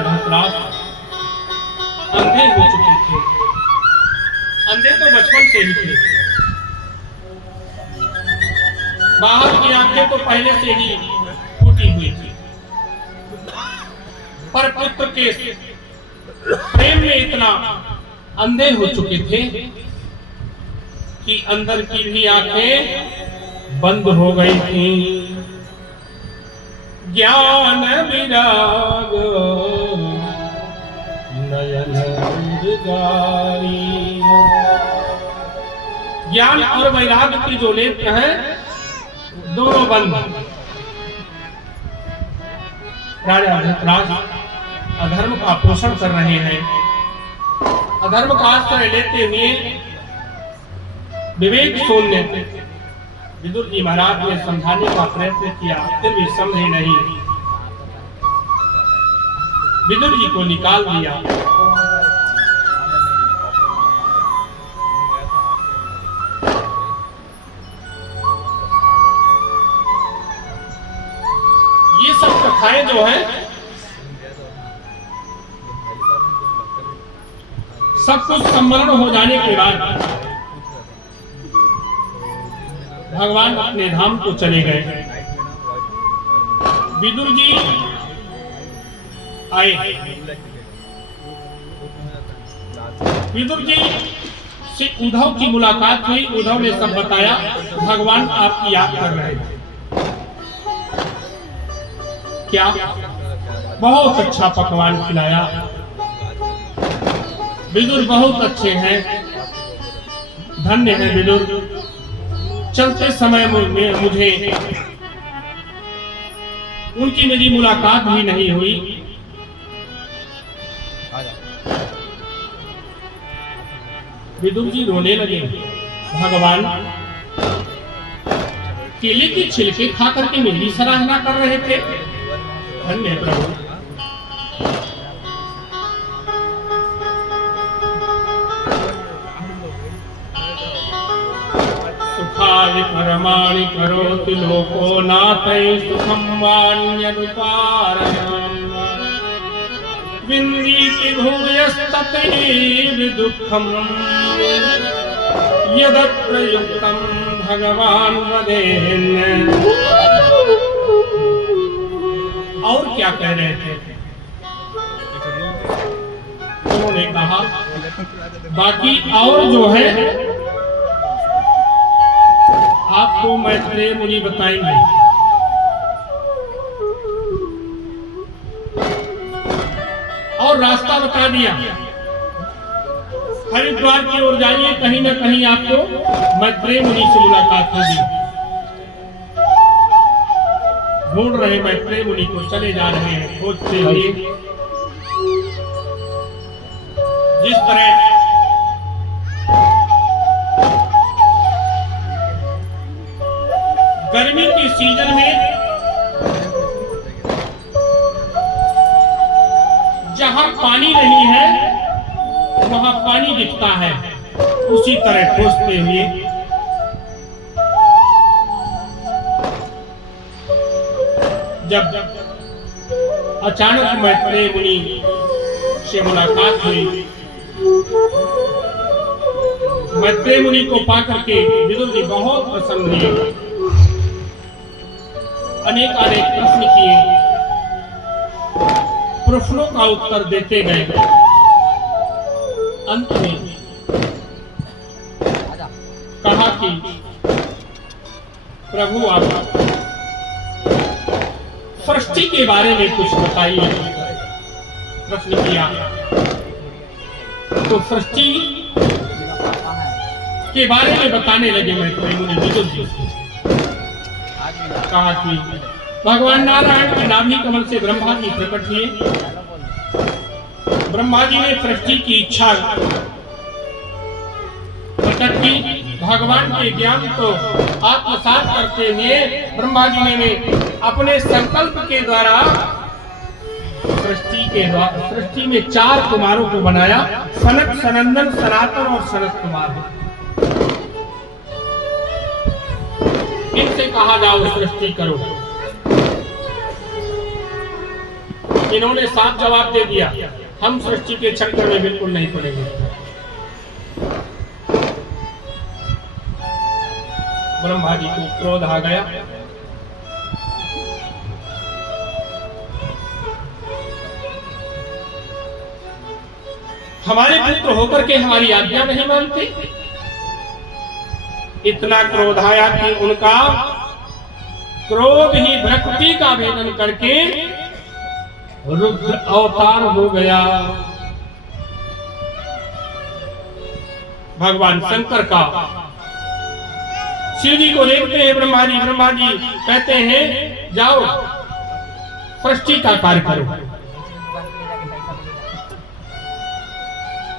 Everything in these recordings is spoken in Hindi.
धृतराष्ट्र अंधे हो चुके थे। अंधे तो बचपन से ही थे, बाहर की आंखें तो पहले से ही फूटी हुई थी, पर पुत्र के प्रेम में इतना अंधे हो चुके थे कि अंदर की भी आंखें बंद हो गई थी। ज्ञान विराग नयन उद्गारी। ज्ञान और वैराग की जो नेत्र है दोनों बंद। राजा धृतराष्ट्र अधर्म का पोषण कर रहे हैं, अधर्म का आश्रय लेते हुए विवेक शून्य विदुर जी महाराज ने समझाने का प्रयत्न किया, फिर भी समझे नहीं। विदुर जी को निकाल दिया। ये सब कथाएं जो है सब कुछ सम्मरण हो जाने के बाद भगवान अपने धाम को चले गए। विदुर जी आए, विदुर जी से उद्धव की मुलाकात हुई। उद्धव ने सब बताया, भगवान आपकी याद कर रहे थे। क्या बहुत अच्छा पकवान खिलाया, विदुर बहुत अच्छे हैं, धन्य है विदुर। चलते समय में मुझे उनकी मेरी मुलाकात भी नहीं हुई। विदुर जी रोने लगे। भगवान केले के छिलके खा करके मेरी सराहना कर रहे थे। धन्य प्रभु। सुखाय परमाणि करोति लोको नाथै सुखं वान्यनुपारणम् विन्दीति भूयस्ततैव दुःखम् यदत्र युक्तं भगवान वदेन्। और क्या कह रहे थे? उन्होंने कहा बाकी और जो है आपको मैत्रेय मुनि बताएंगे। और रास्ता बता दिया, हरिद्वार की ओर जाइए, कहीं ना कहीं आपको मैत्रेय मुनि से मुलाकात होगी। ढूंढ रहे मैत्रेय मुनि को, चले जा रहे हैं खोजते हुए। जिस तरह गर्मी के सीजन में जहां पानी नहीं है वहां पानी दिखता है, उसी तरह खोजते हुए जब अचानक मैत्रेय मुनि से मुलाकात हुई। मैत्रेय मुनि को पाकर के विदुर जी बहुत प्रसन्न हुए। अनेक प्रश्न किए, प्रश्नों का उत्तर देते गए। अंत में कहा कि प्रभु आप सृष्टि के बारे में कुछ बताइए। प्रश्न किया तो सृष्टि के बारे में बताने लगे मैत्रेय मुनि विदुर जी से। कहा कि भगवान नारायण की नाभि कमल से ब्रह्मा जी प्रकट हुए। ब्रह्मा जी ने सृष्टि की इच्छा प्रकट की। भगवान के ज्ञान को आत्मसात करते हुए ब्रह्मा जी ने अपने संकल्प के द्वारा सृष्टि में 4 कुमारों को बनाया, सनक, सनंदन, सनातन और सनत कुमार। इनसे कहा जाओ सृष्टि करो। इन्होंने साफ जवाब दे दिया, हम सृष्टि के चक्कर में बिल्कुल नहीं पड़ेंगे। ब्रह्मा जी को क्रोध आ गया। हमारे पुत्र होकर के हमारी आज्ञा नहीं मानते। इतना क्रोध आया कि उनका क्रोध ही भ्रकुटी का भेदन करके रुद्र अवतार हो गया। भगवान शंकर का शिव जी को देखते हैं ब्रह्मा जी कहते हैं जाओ सृष्टि का कार्य करो।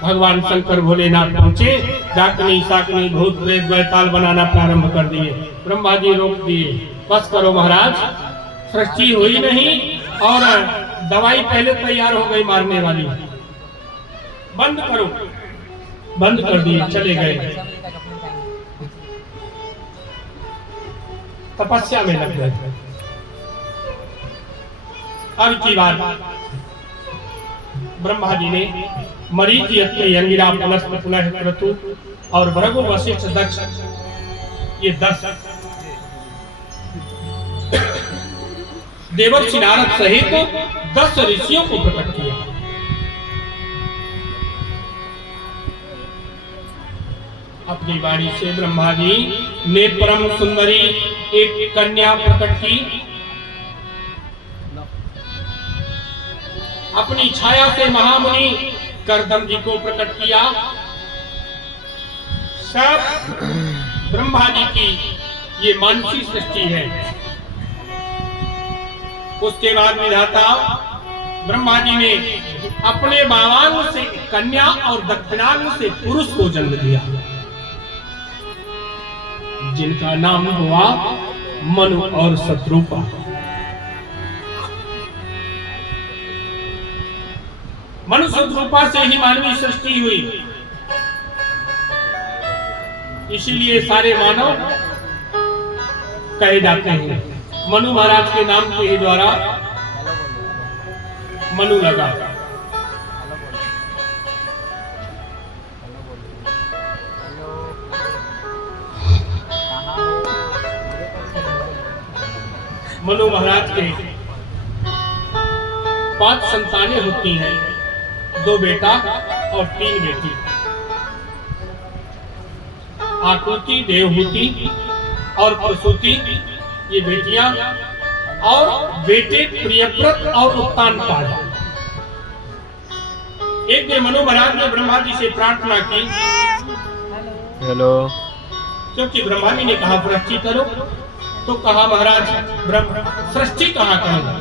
भगवान शंकर भोलेनाथ पहुंचे, डाकनी साकनी भूत प्रेत बैताल बनाना प्रारंभ कर दिए। ब्रह्मा जी रोक दिए, बस करो महाराज, सृष्टि हुई नहीं और दवाई पहले तैयार हो गई मारने वाली, बंद करो। बंद कर दिए, चले गए, तपस्या में लग गए। अब की बात ब्रह्मा जी ने मरीचि अत्रि अंगिरा पुनः पुनः क्रतु और भृगु वशिष्ठ दक्ष ये 10 देवर्षि नारद सहित 10 ऋषियों को प्रकट किया। अपनी वाणी से ब्रह्मा जी ने परम सुंदरी एक कन्या प्रकट की। अपनी छाया से महामुनि करदम जी को प्रकट किया। सब ब्रह्मा जी की ये मानसी सृष्टि है। उसके बाद विधाता ब्रह्मा जी ने अपने बावांग से कन्या और दक्षिणांग से पुरुष को जन्म दिया, जिनका नाम हुआ मनु और शत्रुपा। मनु शत्रुपा से ही मानवीय सृष्टि हुई। इसीलिए सारे मानव कहे जाते हैं। मनु महाराज के नाम के ही द्वारा मनु लगा। मनु महाराज के 5 संतानें होती हैं, 2 बेटा और 3 बेटी। आकृति, देवहूति और प्रसूति ये बेटियां, और बेटे प्रियव्रत और उत्तानपाद। एक दिन मनु महाराज ने ब्रह्मा जी से प्रार्थना की। हेलो। क्योंकि ब्रह्मा जी ने कहा सृष्टि करो, तो कहा महाराज ब्रह्म सृष्टि कहाँ करूंगा?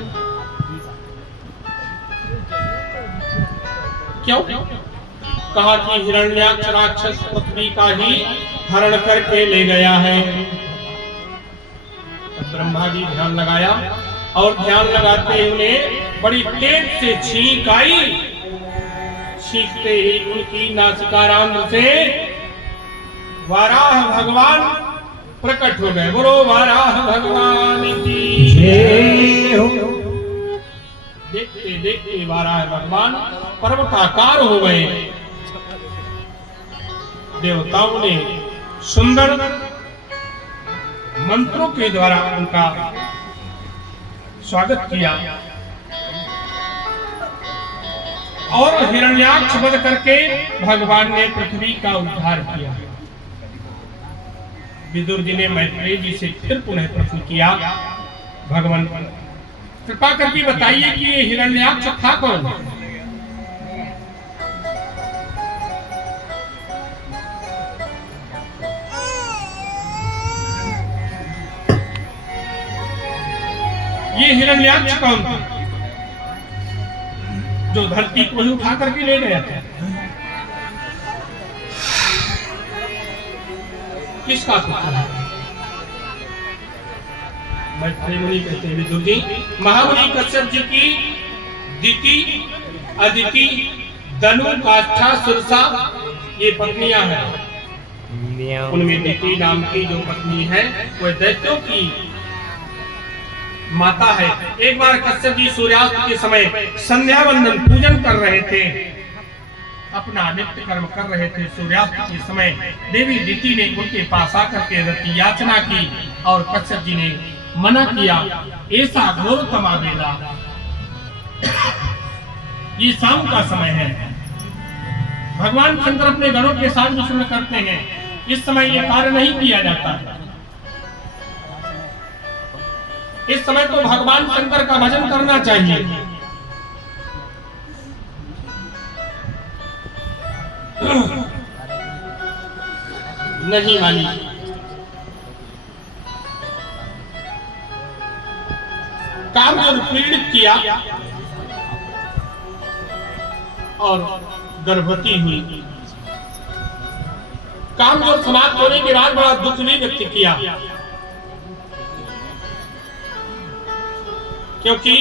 क्यों? कहा कि हिरण्याक्ष राक्षस पृथ्वी का ही हरण करके ले गया है। ब्रह्मा जी ध्यान लगाया और ध्यान लगाते हुए बड़ी तेज से छींक आई। छींकते ही उनकी नासिकारांग से वाराह भगवान प्रकट हो गए। बोलो वाराह भगवान की जय हो। देखते देखते वाराह भगवान पर्वताकार हो गए। देवताओं ने सुंदर मंत्रों के द्वारा उनका स्वागत किया और हिरण्याक्ष वध करके भगवान ने पृथ्वी का उद्धार किया। विदुर जी ने मैत्रेय जी से फिर पुनः प्रश्न किया, भगवान कृपा करके बताइए कि ये हिरण्याक्ष था कौन? ये हिरण्याक्ष कौन था जो धरती को ही उठा करके ले गया था? किसका पुत्र है? मैत्रेय मुनि कहते हैं विदुर जी, महामुनि कश्यप जी की दिति, अदिति, दनु, काष्ठा, सुरसा ये पत्नियां हैं। उनमें दिति नाम की जो पत्नी है वह दैत्यों की माता है। एक बार कश्यप जी सूर्यास्त के समय संध्या वंदन पूजन कर रहे थे, अपना नित्य कर्म कर रहे थे। सूर्यास्त के समय देवी दिति ने उनके पास आकर के रति याचना की और कश्यप जी ने मना किया। ऐसा घोरतमा बेला, ये शाम का समय है। भगवान शंकर अपने गणों के साथ विष्णु करते हैं, इस समय ये कार्य नहीं किया जाता। इस समय तो भगवान शंकर का भजन करना चाहिए। नहीं मानी, काम जो पीड़ित किया और गर्भवती हुई। काम जो समाप्त होने के बाद बड़ा दुख भी व्यक्त किया, क्योंकि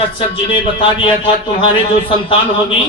कश्यप जी ने बता दिया था तुम्हारे जो संतान होगी